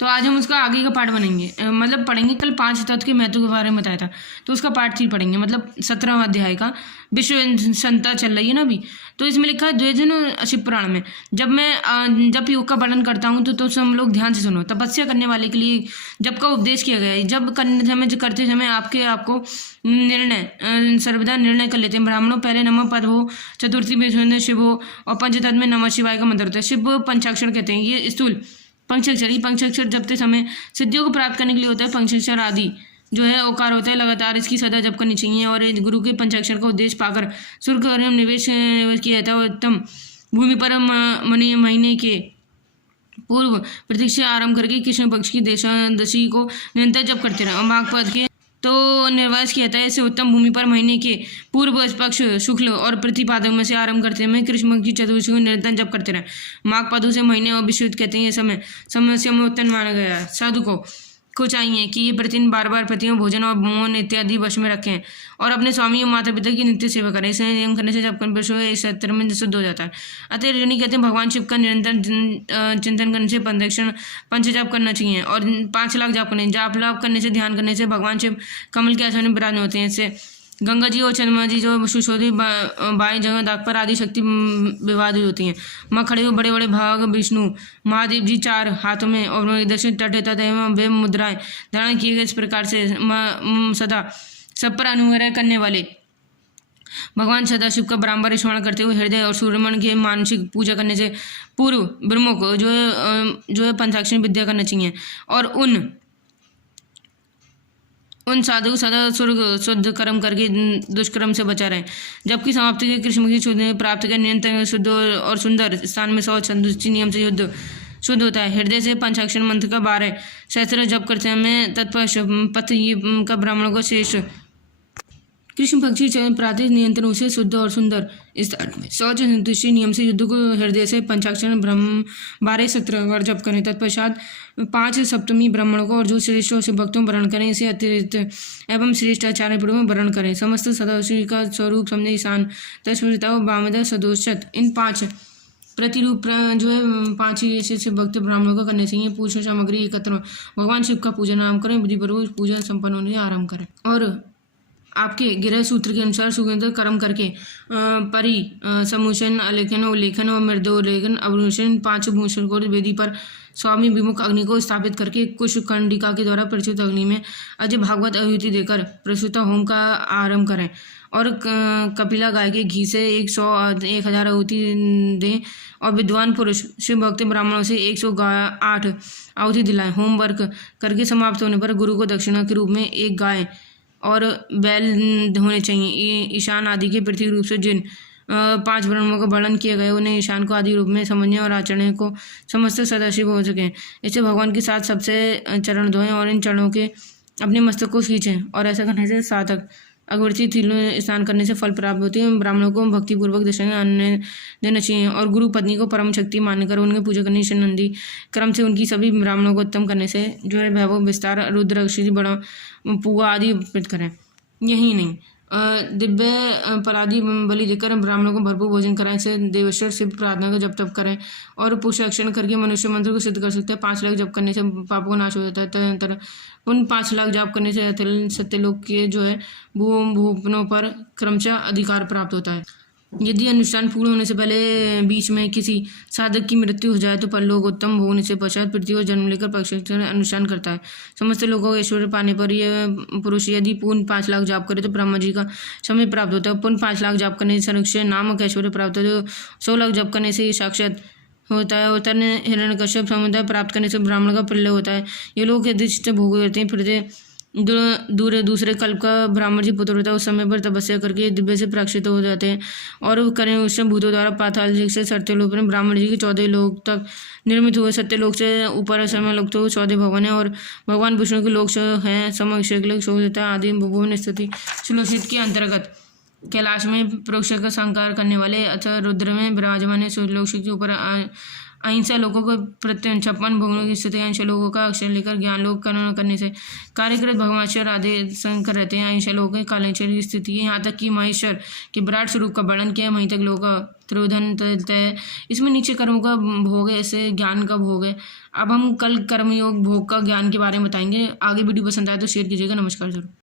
तो आज हम उसका आगे का पार्ट बनेंगे, मतलब पढ़ेंगे। कल 5 तत्व के महत्व के बारे में बताया था, तो उसका पार्ट 3 पढ़ेंगे, मतलब 17वां अध्याय का। विश्व संता चल रही है ना अभी, तो इसमें लिखा है द्विजन शिव पुराण में। जब योग का वर्णन करता हूँ तो सब लोग ध्यान से सुनो। तपस्या करने वाले के लिए जब का उपदेश किया गया है। जब करते समय आपको सर्वदा निर्णय कर लेते हैं। ब्राह्मणों पहले नमः पद हो, चतुर्थी में शिव हो, और पंचतत्व में नमः शिवाय का मंत्र होता है। शिव पंचाक्षर कहते हैं, ये स्थूल पंचाक्षर। ही पंचाक्षर जपते समय सिद्धियों को प्राप्त करने के लिए होता है। पंचाक्षर आदि जो है ओकार होता है, लगातार इसकी सदा जप करनी चाहिए। और गुरु के पंचाक्षर का उद्देश्य पाकर शुल्क और निवेश किया जाता है। उत्तम भूमि पर महीने के पूर्व प्रतीक्षा आरंभ करके कृष्ण पक्ष की दशी को निरंतर जप करते रहे। और माघ पद के तो निर्वास किया था। ऐसे उत्तम भूमि पर महीने के पूर्व पक्ष शुक्ल और प्रतिपादक में से आरंभ करते हैं। कृष्ण की चतुर्दशी को निरंतर जप करते रहे। माघ पदों से महीने और विश्वयुद्ध कहते हैं। ये समस्या में उत्तम माना गया। साधु को चाहिए कि ये प्रतिदिन बार पतियों भोजन और मौन इत्यादि वश में रखें और अपने स्वामी और माता पिता की नित्य सेवा करें। इसे नियम करने से जब इस सत्र में शुद्ध हो जाता है। अतः ऋणी कहते हैं भगवान शिव का निरंतर चिंतन करने से पंच जाप करना चाहिए और 5 लाख जाप करने। जाप लाभ करने से, ध्यान करने से भगवान शिव कमल के आसन में विराजमान होते हैं। इससे गंगा जी और चंद्रमा जी जो सुशोधित बाएं जगह दाग पर आदि शक्ति विवादित होती हैं। माँ खड़े हुए बड़े बड़े भाग विष्णु महादेव जी 4 हाथों में और दक्षिण तट तथा वे मुद्राएं धारण किए गए। इस प्रकार से सदा सब पर अनुग्रह करने वाले भगवान सदाशिव का बारंबार स्मरण करते हुए हृदय और सूर्यमंडल की मानसिक पूजा करने से पूर्व ब्रह्मों को जो है पंचाक्षरी विद्या करना चाहिए। और उन साधु सदा स्वर्ग शुद्ध कर्म करके दुष्कर्म से बचा रहे। जबकि समाप्ति के कृष्ण की शुद्ध प्राप्त कर निरंतर शुद्ध और सुंदर स्थान में शौच संतुष्टि नियम से युद्ध शुद्ध होता है। हृदय से पंचाक्षर मंत्र का 12 सहस्त्र जप करते हैं। तत्पथ का ब्राह्मणों को श्रेष्ठ कृष्ण पक्षी प्रातः नियंत्रण से शुद्ध और सुंदर स्थान में शौच संतुष्टि नियम से युद्ध को हृदय से पंचाक्षर ब्रह्म 12 सत्र बार जप करें। तत्पश्चात 5 सप्तमी ब्राह्मणों को और जो श्रेष्ठ और भक्तों वर्ण करें। इसे अतिरिक्त एवं श्रेष्ठ आचार्य पूर्वक वर्ण करें। समस्त सदाशिव का स्वरूप समझे ईशान तस्मृता वामदा सदोषत। इन 5 प्रतिरूप जो है 5 ऐसे भक्त ब्राह्मणों का करने चाहिए। पूजा सामग्री एकत्र भगवान शिव का पूजन नाम करें। विधिपूर्वक पूजन संपन्न होने आरंभ करें और आपके गृह सूत्र के अनुसार सुगंध कर्म करके परि समूषण अलेखन उल्लेखन और मृदोलेखन अवरूषण 5 भूषण को वेदी पर स्वामी विमुख अग्नि को स्थापित करके कुश कंडिका के द्वारा प्रस्तुत अग्नि में अजय भागवत आहुति देकर प्रस्तुत होम का आरंभ करें। और कपिला गाय के घी से 100-1000 आहुति दें। और विद्वान पुरुष शिव भक्त ब्राह्मणों से 108 आहुति दिलाएं। होम वर्क करके समाप्त होने पर गुरु को दक्षिणा के रूप में 1 गाय और बैल होने चाहिए। ईशान आदि के पृथ्वी रूप से जिन 5 ब्रह्मों का वर्णन किया गया उन्हें ईशान को आदि रूप में समझने और आचरण को समस्त सदाशिव हो सकें। इससे भगवान के साथ सबसे चरण धोएं और इन चरणों के अपने मस्तक को खींचें। और ऐसा करने से साधक अगरबत्ती तिल स्नान करने से फल प्राप्त होती है। ब्राह्मणों को भक्तिपूर्वक दक्षिणा देना चाहिए और गुरु पत्नी को परम शक्ति मानकर उनकी पूजा करनी चाहिए। नंदी क्रम से उनकी सभी ब्राह्मणों को उत्तम करने से जो है वैभव विस्तार रुद्र अक्षरी बड़ा पुआ आदि अर्पित करें। यही नहीं दिव्य परादी बलि देकर ब्राह्मणों को भरपूर भोजन कराएं। से देवेश्वर शिव प्रार्थना का जप तप करें और पुष्पाक्षण करके मनुष्य मंत्र को सिद्ध कर सकते हैं। 5 लाख जप करने से पापों का नाश हो जाता है। तदनंतर उन 5 लाख जप करने से सत्यलोक के जो है भूपनों पर क्रमशः अधिकार प्राप्त होता है। यदि अनुष्ठान पूर्ण होने से पहले बीच में किसी साधक की मृत्यु हो जाए तो परलोक उत्तम होने से पश्चात पृथ्वी को जन्म लेकर पक्षाक्षर अनुष्ठान करता है। समस्त लोगों को ऐश्वर्य पाने पर यह पुरुष यदि पूर्ण 5 लाख जाप करे तो ब्रह्मा जी का समय प्राप्त होता है। पूर्ण 5 लाख जाप करने से संरक्षण नामक ऐश्वर्य प्राप्त होता है। 100 लाख जाप करने से साक्षात होता है। उत्तर हिरण्यकश्यप समुदाय प्राप्त करने से ब्राह्मण का प्रलय होता है। ये लोग यदि भोग करते हैं फिर दूसरे कल्प का ब्राह्मण जी पुत्र होता है। उस समय पर तपस्या करके दिव्य से प्राक्षित हो जाते हैं और करें उससे भूतों द्वारा पाताल से सत्यलोक में ब्राह्मण जी के 14 लोक तक निर्मित हुए। सत्यलोक से ऊपर समलोक तो 14 भवन है और भगवान विष्णु के लोक हैं। समक्षलोक शोधता आदि भुवन स्थिति सुलोषित के अंतर्गत कैलाश में प्रोक्ष का संकार करने वाले अथवा रुद्र में विराजमान है। सुलोक के ऊपर अहिंसा लोगों को प्रत्यय 56 भवनों की स्थिति अहिंसा लोगों का अक्षर लेकर ज्ञान लोग करने से कार्यकृत भगवान आदि शंकर रहते हैं। अहिंसा लोगों के कालेश्वर की स्थिति है। यहाँ तक कि महेश्वर के विराट स्वरूप का वर्णन किया। वहीं तक लोग त्रियोधन तय, इसमें नीचे कर्मों का भोग है, ऐसे ज्ञान का भोग है। अब हम कल कर्मयोग भोग का ज्ञान के बारे में बताएंगे। आगे वीडियो पसंद आए तो शेयर कीजिएगा। नमस्कार जरूर।